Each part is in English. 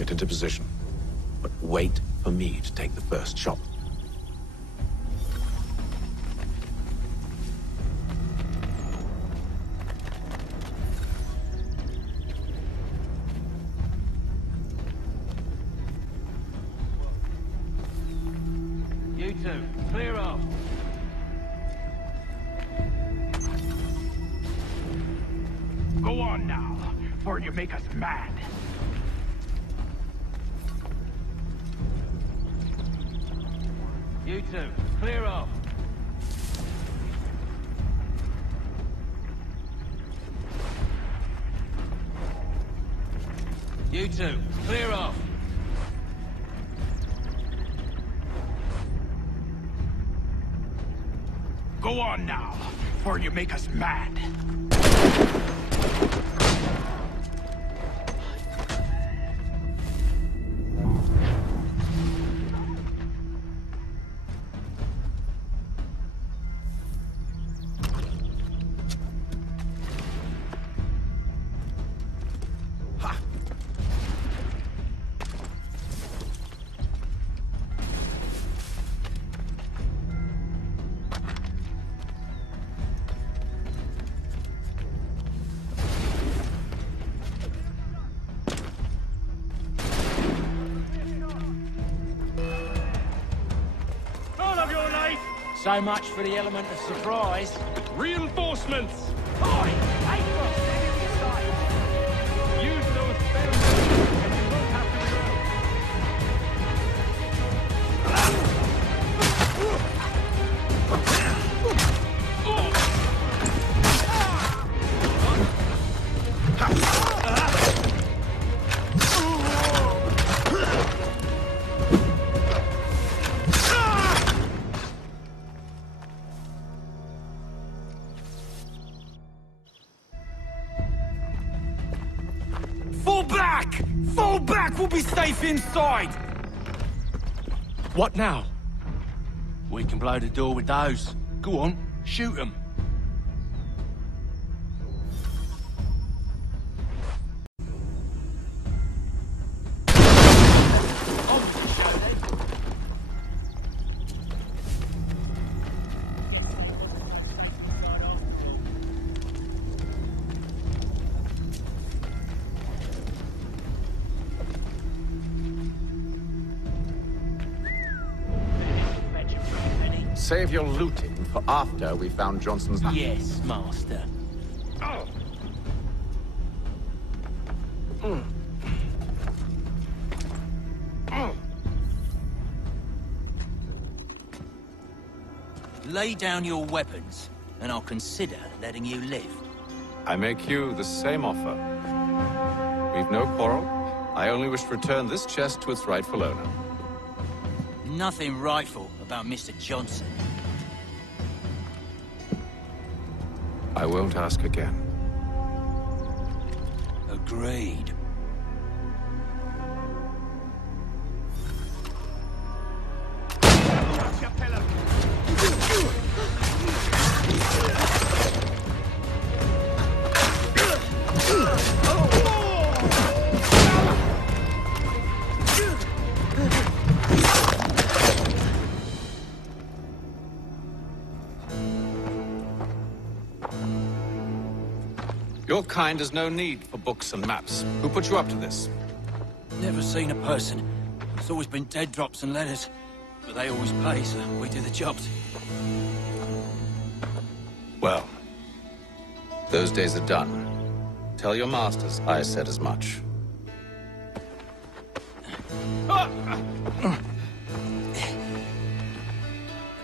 Get into position. But wait for me to take the first shot. You two, clear off. Go on now, before you make us mad. You two, clear off. You two, clear off. Go on now, before you make us mad. So much for the element of surprise. Reinforcements! Oi! April, stand at your side! Use those spells, and you won't have to reload. Fall back! Fall back! We'll be safe inside! What now? We can blow the door with those. Go on, shoot them. Save your looting for after we found Johnson's... Yes, master. Oh. Lay down your weapons, and I'll consider letting you live. I make you the same offer. We've no quarrel. I only wish to return this chest to its rightful owner. Nothing rightful about Mr. Johnson. I won't ask again. Agreed. Your kind has no need for books and maps. Who put you up to this? Never seen a person. It's always been dead drops and letters. But they always pay, so we do the jobs. Well, those days are done. Tell your masters I said as much.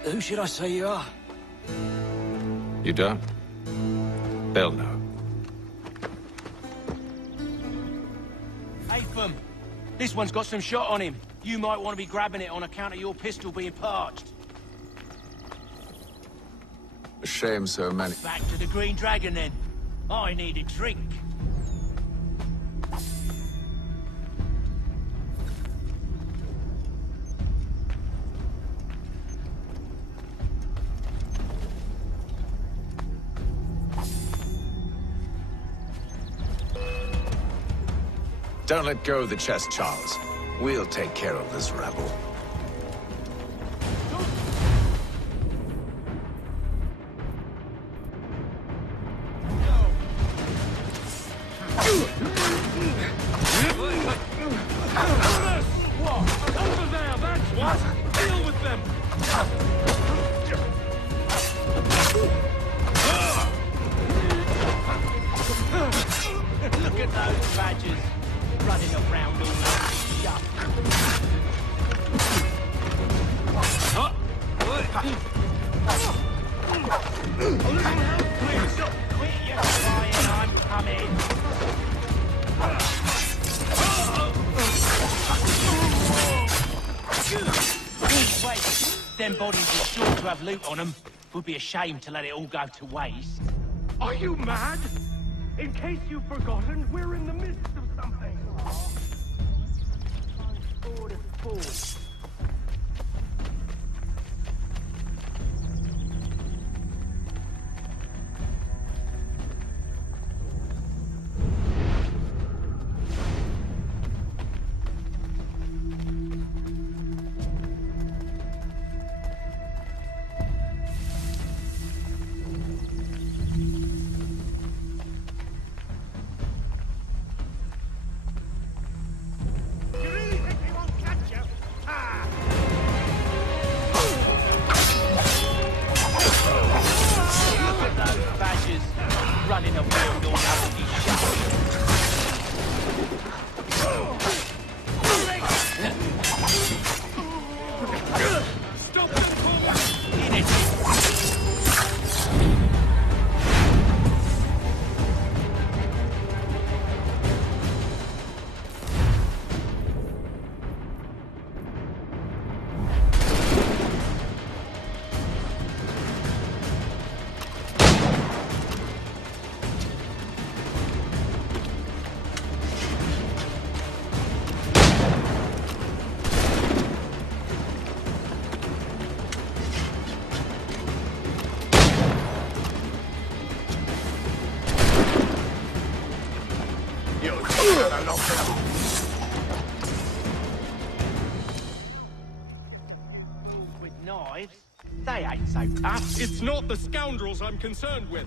Who should I say you are? You don't? They'll know. Apham, this one's got some shot on him. You might want to be grabbing it on account of your pistol being parched. A shame so many... Back to the Green Dragon, then. I need a drink. Don't let go of the chest, Charles. We'll take care of this rabble. Over there, that's what! Deal with them! Look at those badgers running around all over the shop. Please, quit your crying, I'm coming. Wait, them bodies are sure to have loot on them. Would be a shame to let it all go to waste. Are you mad? In case you've forgotten, we're in the midst of something. Running around all over the shop. Stop them! In it. With knives, they ain't so tough. It's not the scoundrels I'm concerned with.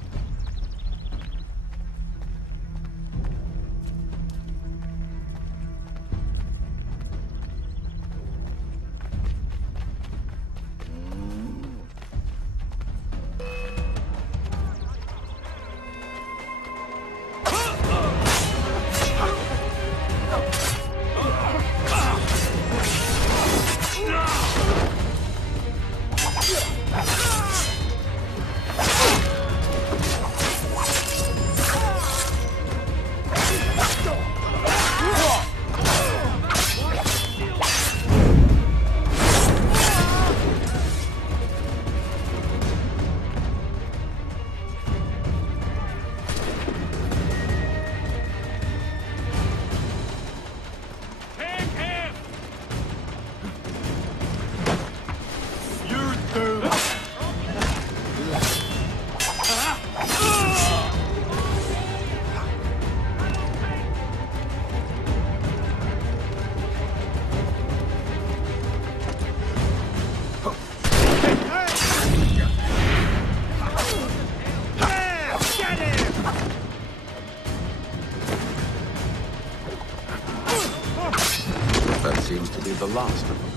That seems to be the last of them.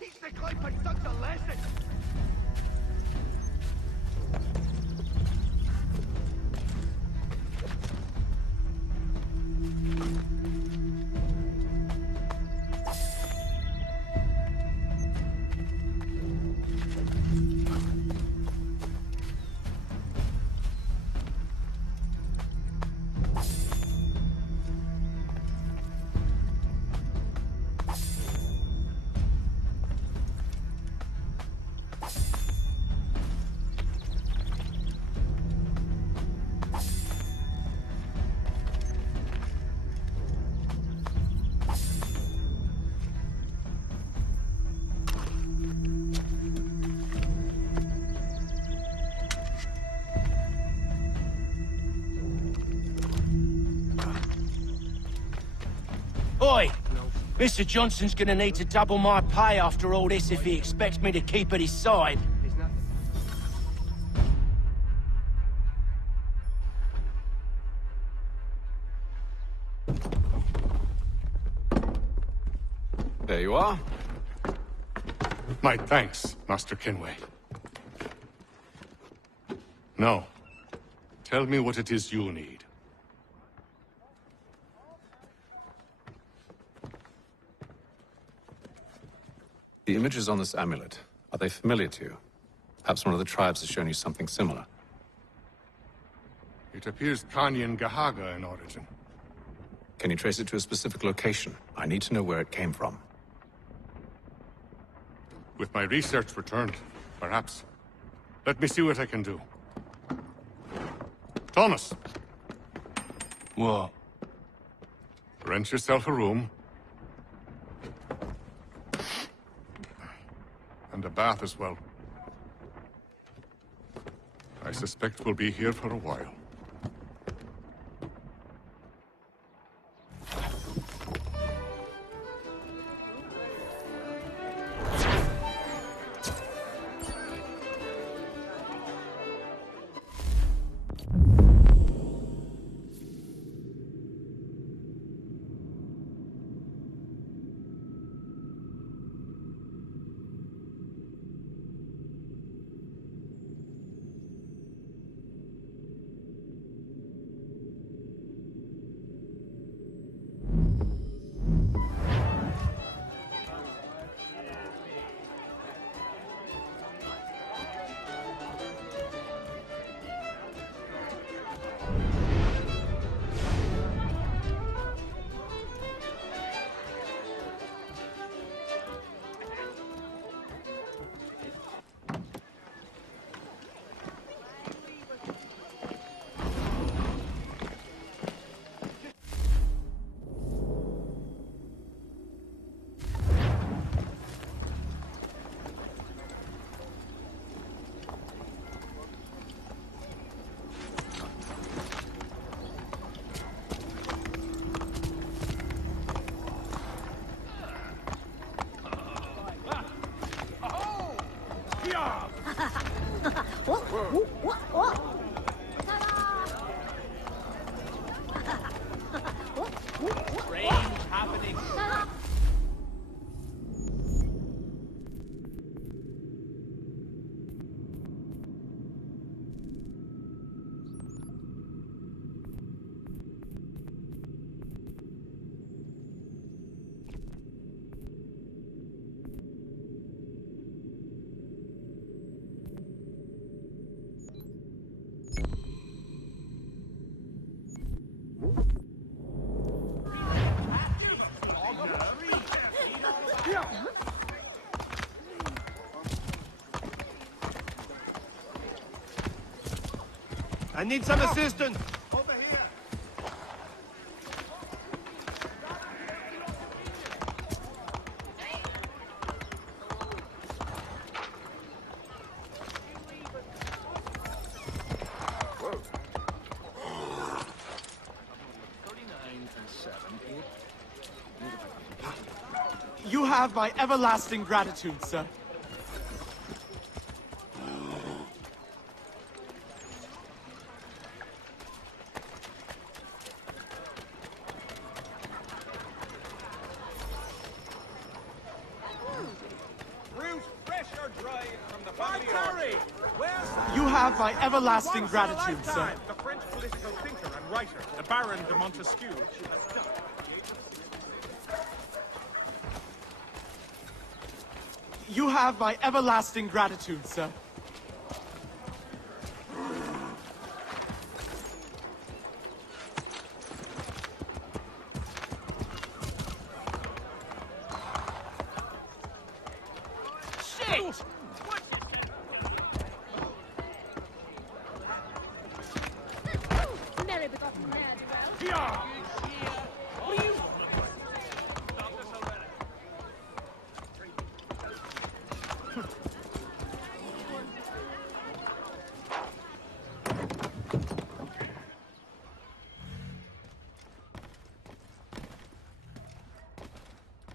Teach the Clipper ducks a lesson! Oi! Mr. Johnson's gonna need to double my pay after all this if he expects me to keep at his side. There you are. My thanks, Master Kenway. Now, tell me what it is you need. The images on this amulet, are they familiar to you? Perhaps one of the tribes has shown you something similar. It appears Kanyan Gahaga in origin. Can you trace it to a specific location? I need to know where it came from. With my research returned, perhaps. Let me see what I can do. Thomas! What? Rent yourself a room. And a bath as well. I suspect we'll be here for a while. I need some assistance. Over here. You have my everlasting gratitude, sir. You have my everlasting gratitude, sir. The French political thinker and writer, the Baron de Montesquieu. You have my everlasting gratitude, sir.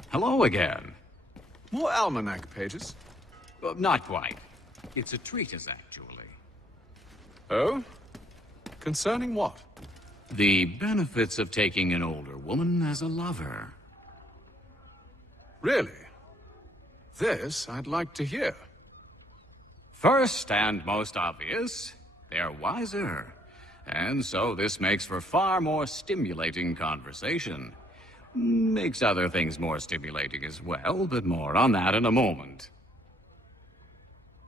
Hello again. More almanac pages? Not quite. It's a treatise, actually. Oh? Concerning what? The benefits of taking an older woman as a lover. Really? This I'd like to hear. First and most obvious, they're wiser. And so this makes for far more stimulating conversation. Makes other things more stimulating as well, but more on that in a moment.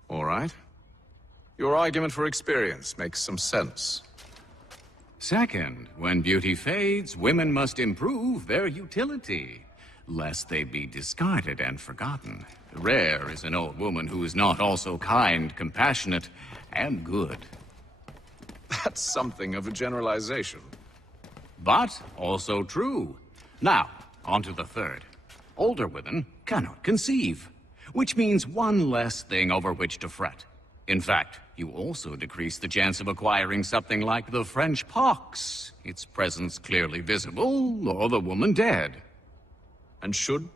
All right. Your argument for experience makes some sense. Second, when beauty fades, women must improve their utility, lest they be discarded and forgotten. Rare is an old woman who is not also kind, compassionate, and good. That's something of a generalization. But also true. Now, on to the third. Older women cannot conceive, which means one less thing over which to fret. In fact, you also decrease the chance of acquiring something like the French pox, its presence clearly visible, or the woman dead. And should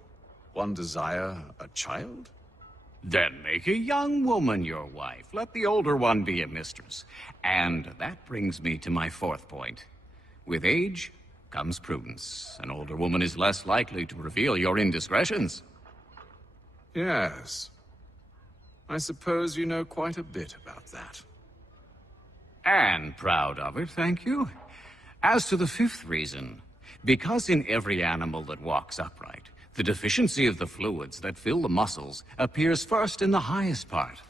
one desire a child? Then make a young woman your wife. Let the older one be a mistress. And that brings me to my fourth point. With age comes prudence. An older woman is less likely to reveal your indiscretions. Yes. I suppose you know quite a bit about that. And proud of it, thank you. As to the fifth reason, because in every animal that walks upright, the deficiency of the fluids that fill the muscles appears first in the highest part.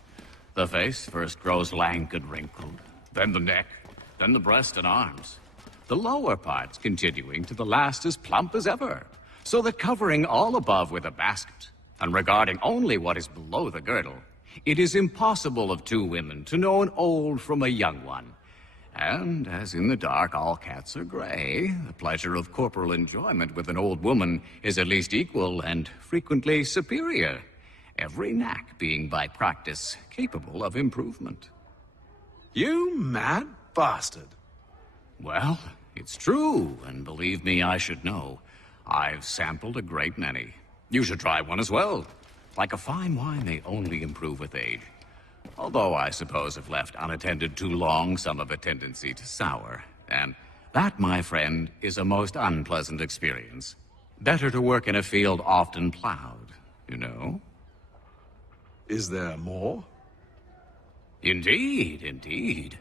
The face first grows lank and wrinkled, then the neck, then the breast and arms. The lower parts continuing to the last as plump as ever, so that covering all above with a basket, and regarding only what is below the girdle, it is impossible of two women to know an old from a young one. And, as in the dark all cats are gray, the pleasure of corporal enjoyment with an old woman is at least equal and frequently superior, every knack being by practice capable of improvement. You mad bastard. Well, it's true, and believe me, I should know. I've sampled a great many. You should try one as well. Like a fine wine, they only improve with age. Although I suppose if left unattended too long, some have a tendency to sour. And that, my friend, is a most unpleasant experience. Better to work in a field often plowed, you know? Is there more? Indeed, indeed.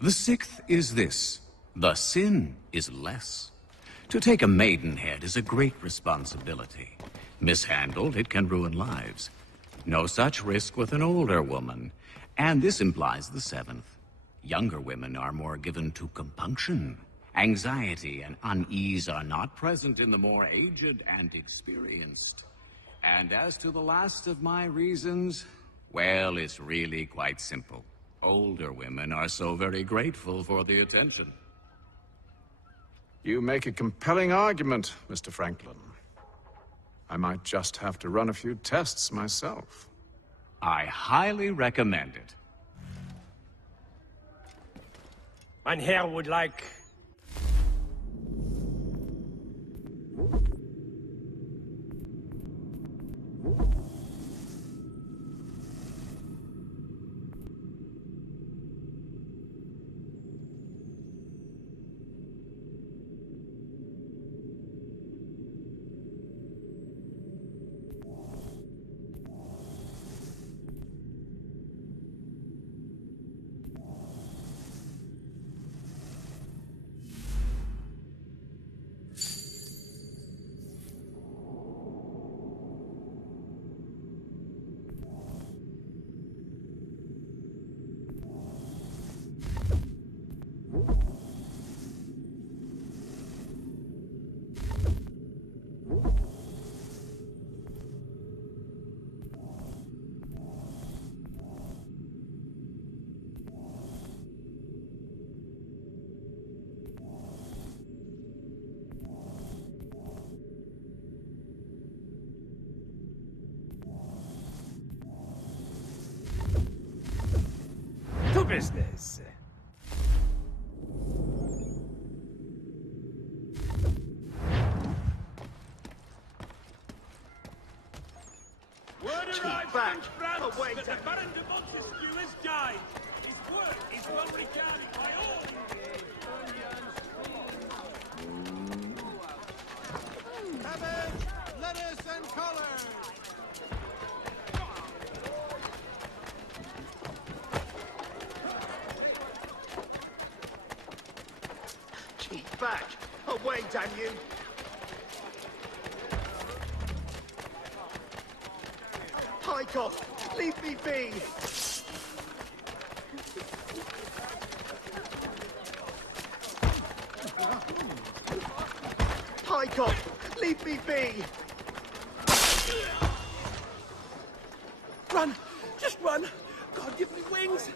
The sixth is this. The sin is less. To take a maidenhead is a great responsibility. Mishandled, it can ruin lives. No such risk with an older woman. And this implies the seventh. Younger women are more given to compunction. Anxiety and unease are not present in the more aged and experienced. And as to the last of my reasons, well, it's really quite simple. Older women are so very grateful for the attention. You make a compelling argument, Mr. Franklin. I might just have to run a few tests myself. I highly recommend it. Mein Herr would like... To business. Keep back! Away, that the Baron de Montesquieu has died. His work is well regarded by all. Cabbage, lettuce, and collard. Keep back! Away, damn you! Pike off! Leave me be! Pike off! Leave me be! Run! Just run! God, give me wings!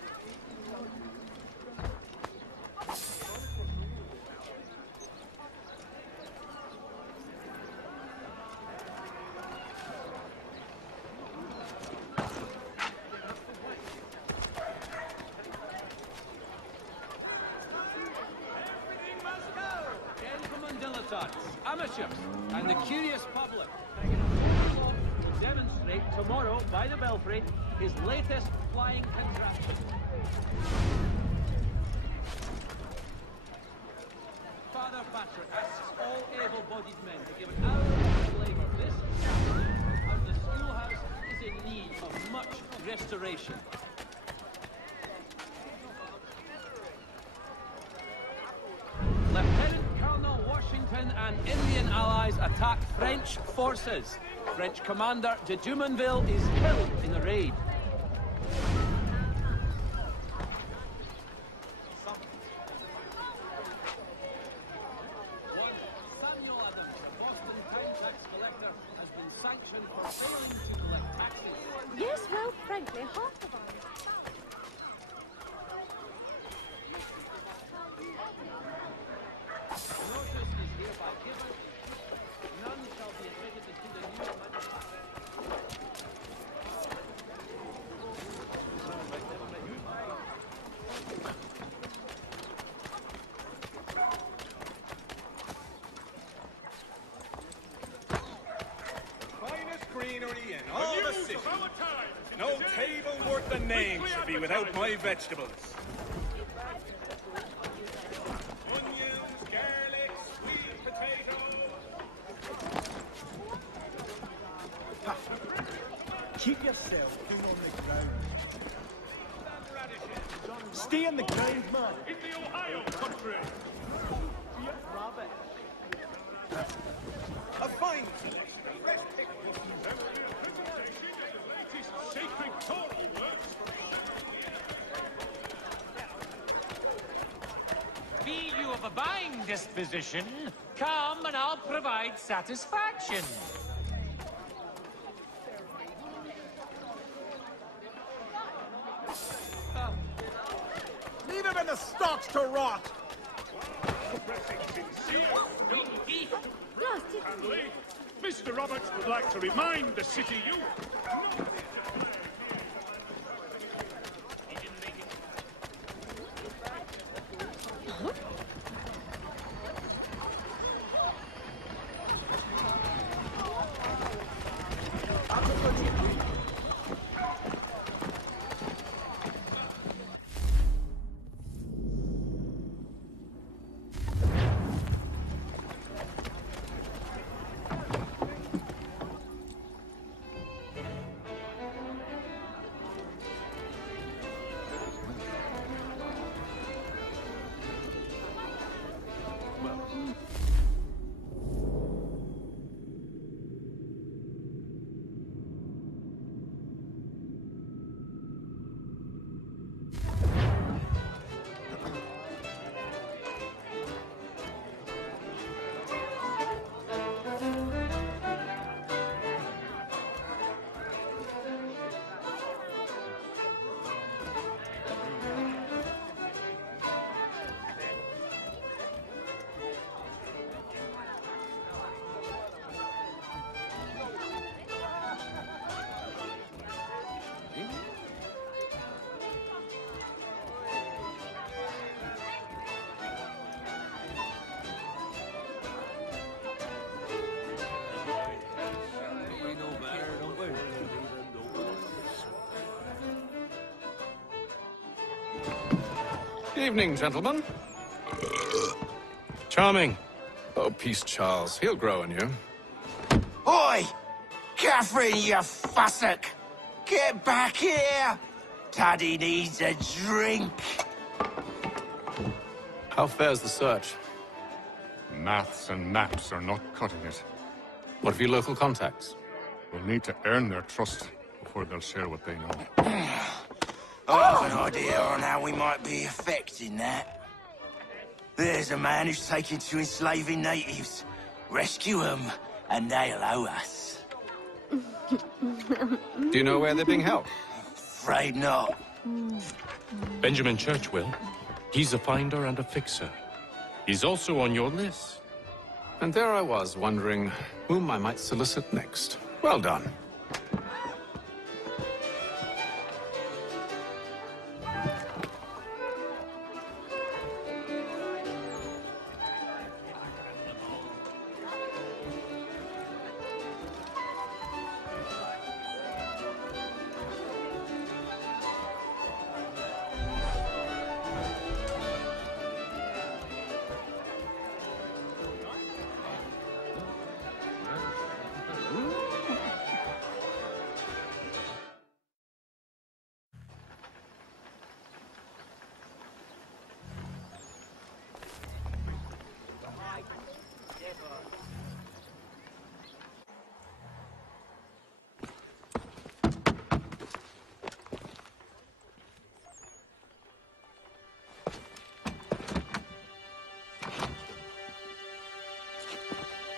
Amateurs and the curious public to demonstrate tomorrow by the Belfry his latest flying contraption. Father Patrick asks all able-bodied men to give an hour of labour this afternoon as the schoolhouse is in need of much restoration. Lieutenant Colonel Washington and Indian allies attack French forces. French commander de Jumonville is killed in the raid. One Samuel Adams, a Boston town tax collector, has been sanctioned for failing to collect taxes. Yes, well, frankly, half of us. Notice is hereby given. None shall be admitted into the new Finest greenery in all the city. No table worth the name should be without my vegetables. Onions, garlic, sweet potato. Keep yourself on the ground. Stay on the ground, man. In the Ohio country! A fine selection of fresh pickles. Sacred choral works. Be you of a buying disposition, come and I'll provide satisfaction. Leave him in the stocks to rot. And Lee, Mr. Roberts would like to remind the city youth. Evening, gentlemen. Charming. Oh, peace, Charles. He'll grow on you. Oi! Catherine, you fussock! Get back here! Taddy needs a drink. How fares the search? Maths and maps are not cutting it. What of your local contacts? We'll need to earn their trust before they'll share what they know. I have an idea on how we might be affecting that. There's a man who's taken to enslaving natives. Rescue them, and they'll owe us. Do you know where they're being held? Afraid not. Benjamin Church will. He's a finder and a fixer. He's also on your list. And there I was, wondering whom I might solicit next. Well done.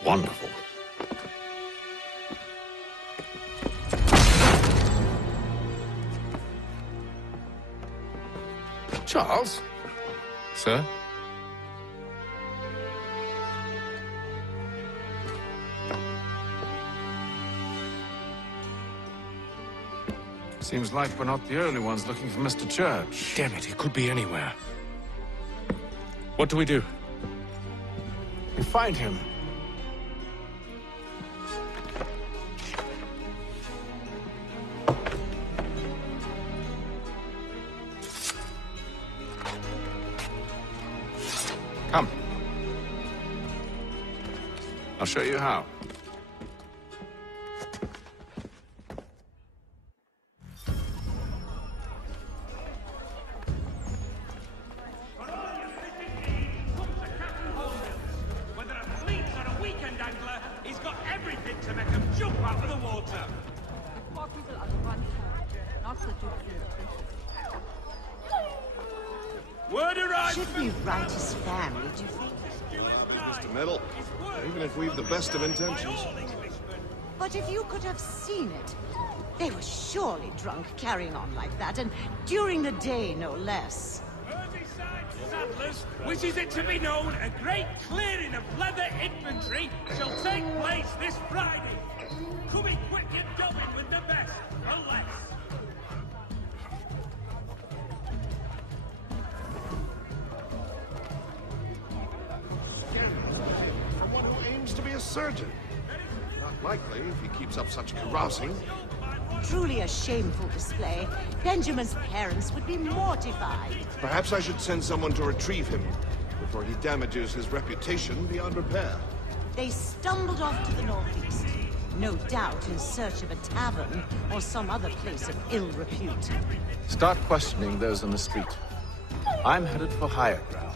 Wonderful. Charles? Sir? Seems like we're not the only ones looking for Mr. Church. Damn it, he could be anywhere. What do we do? We find him. Come. I'll show you how. Whether a fleet or a weekend angler, he's got everything to make him jump out of the water. Four people on one side, not the two. Word arrived. Should we write his family, do you think? Mr. Metal, even if we've the best of intentions. But if you could have seen it, they were surely drunk carrying on like that, and during the day, no less. Merseyside Saddlers wishes it to be known a great clearing of leather infantry shall take place this Friday. Come equip your going with the best, or less. For one who aims to be a surgeon. Not likely if he keeps up such carousing. Truly a shameful display. Benjamin's parents would be mortified. Perhaps I should send someone to retrieve him before he damages his reputation beyond repair. They stumbled off to the northeast, no doubt in search of a tavern or some other place of ill repute. Start questioning those on the street. I'm headed for higher ground.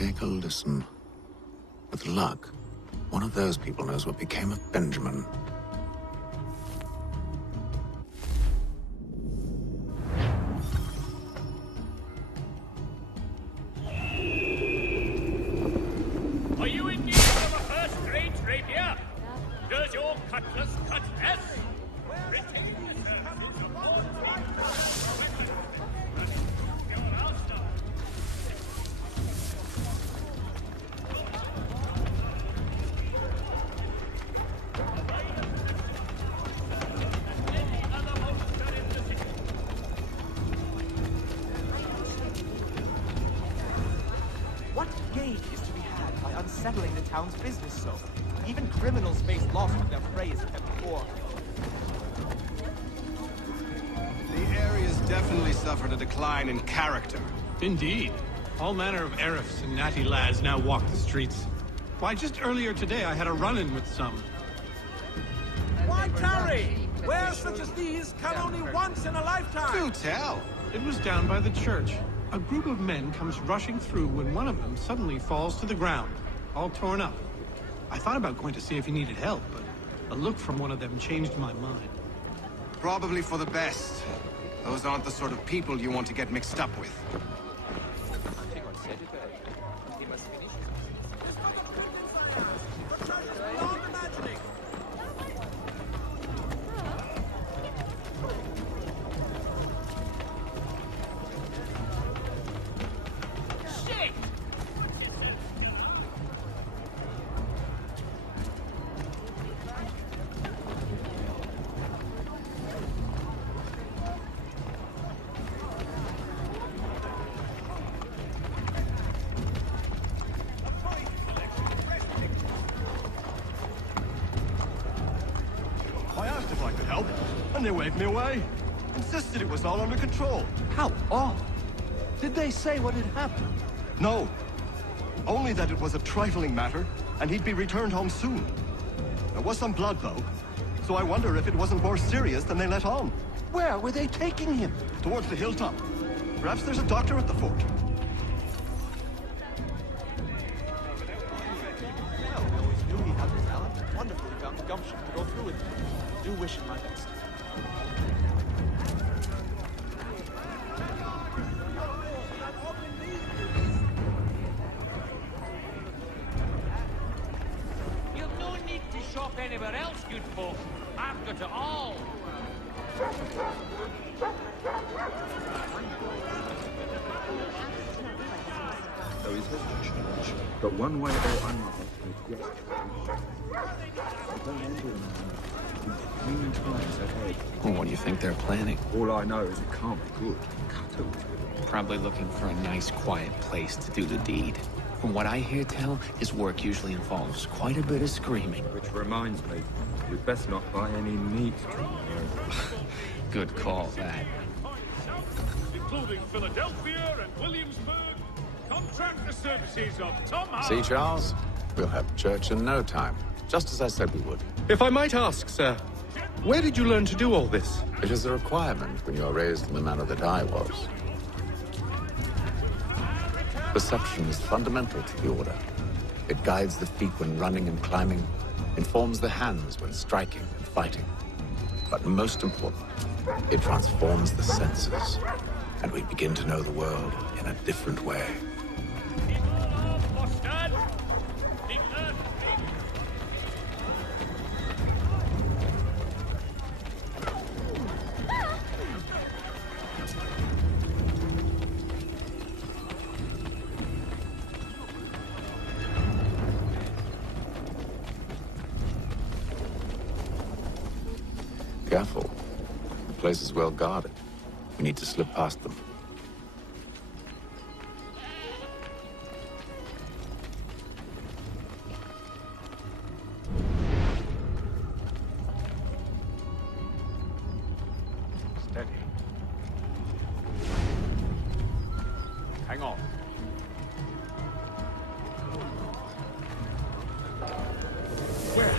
Take a listen. With luck, one of those people knows what became of Benjamin. Are you in need of a first-rate rapier? Does your cutlass cut less? Retain the services of all What gain is to be had by unsettling the town's business so? Even criminals face loss when their prey is kept poor. The area's definitely suffered a decline in character. Indeed. All manner of Arifs and natty lads now walk the streets. Why, just earlier today I had a run-in with some. Why tarry? Wares such as these come only once in a lifetime. Do tell. It was down by the church. A group of men comes rushing through when one of them suddenly falls to the ground, all torn up. I thought about going to see if he needed help, but a look from one of them changed my mind. Probably for the best. Those aren't the sort of people you want to get mixed up with. I asked if I could help, and they waved me away. Insisted it was all under control. How odd. Did they say what had happened? No. Only that it was a trifling matter, and he'd be returned home soon. There was some blood, though, so I wonder if it wasn't more serious than they let on. Where were they taking him? Towards the hilltop. Perhaps there's a doctor at the fort. Well, I always knew he had the talent. Wonderful he found the gumption to go through with it. Do wish him my best. You've no need to shop anywhere else, good folk. I've got it all. There is a church, but one way or another, we've got times ahead. Well, what do you think they're planning? All I know is it can't be good. Probably looking for a nice, quiet place to do the deed. From what I hear tell, his work usually involves quite a bit of screaming. Which reminds me, we'd best not buy any meat from you. Good call, that. including Philadelphia and Williamsburg. Contract the services of Tom Hart. See, Charles? We'll have church in no time, just as I said we would. If I might ask, sir, where did you learn to do all this? It is a requirement when you are raised in the manner that I was. Perception is fundamental to the order. It guides the feet when running and climbing, informs the hands when striking and fighting. But most important, it transforms the senses, and we begin to know the world in a different way. Careful. The place is well guarded. We need to slip past them. Steady. Hang on. Where?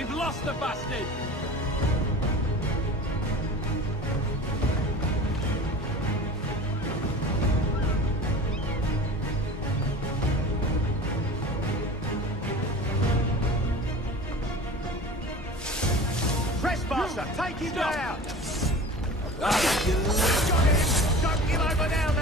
We've lost the bastard! Trespasser, take him down! Got him! Don't give over now,